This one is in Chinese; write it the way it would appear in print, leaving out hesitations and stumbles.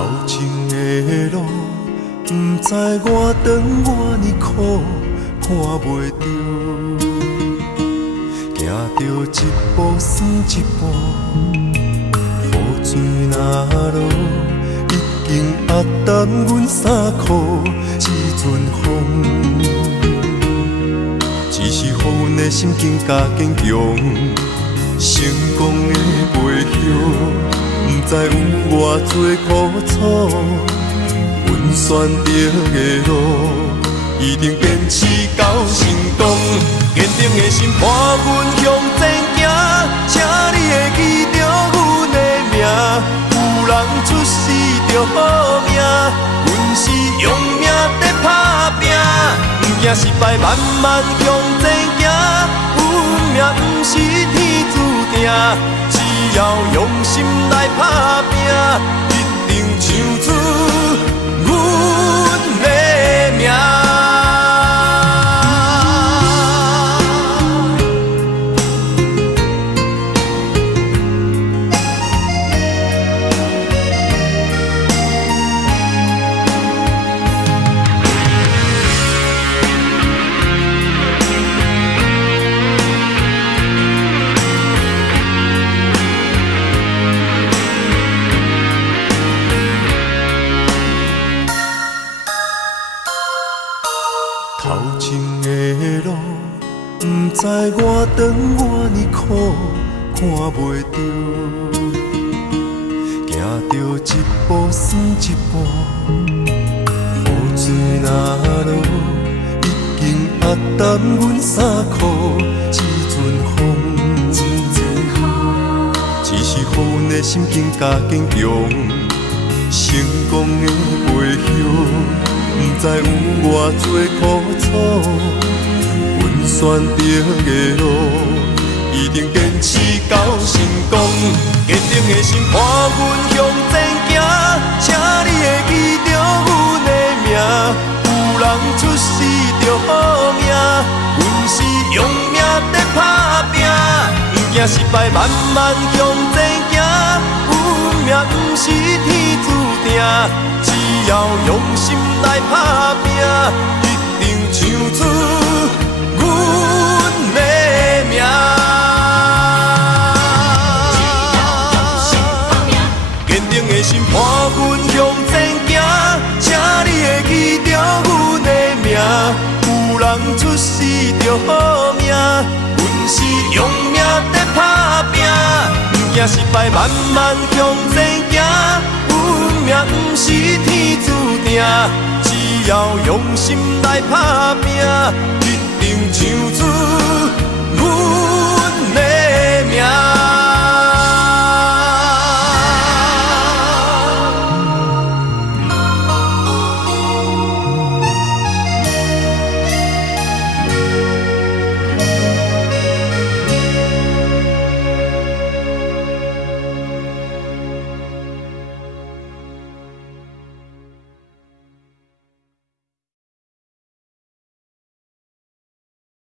头前的路，不知我长偌呢苦，看袂着，行着一步算一步，雨水若落，已经压淡阮衫裤，一阵风，只是予阮的心更加坚强，成功的背后。不知有偌多苦楚，阮选择的路，一定坚持到成功。坚定的心伴阮向前行，请你会记着阮的名。有人出世着好命，阮是用命在打拼，不惊失败，慢慢向前行。运命不是天注定。只要用心来打拼，一定唱出阮的名。头前的路，不知我长偌呢苦，看袂着，行着一步算一步，雨水若落，已经压淡阮衫裤，一阵风，只是予阮的心更加坚强，成功的背后。不知有偌多苦楚，阮选择的路，一定坚持到成功。坚定的心伴阮向前行，请你会记着阮的名。有人出世着好命，阮是用命在打拼，不惊失败，慢慢向前行。运命不是天注定。只要用心来打拼，一定唱出阮的名。坚定的心伴阮向前行，请你会记着阮的名。有人出世着好命，阮是用命在打拼，不惊失败，慢慢向前行。运命不是天注定，只要用心来打拼，一定唱出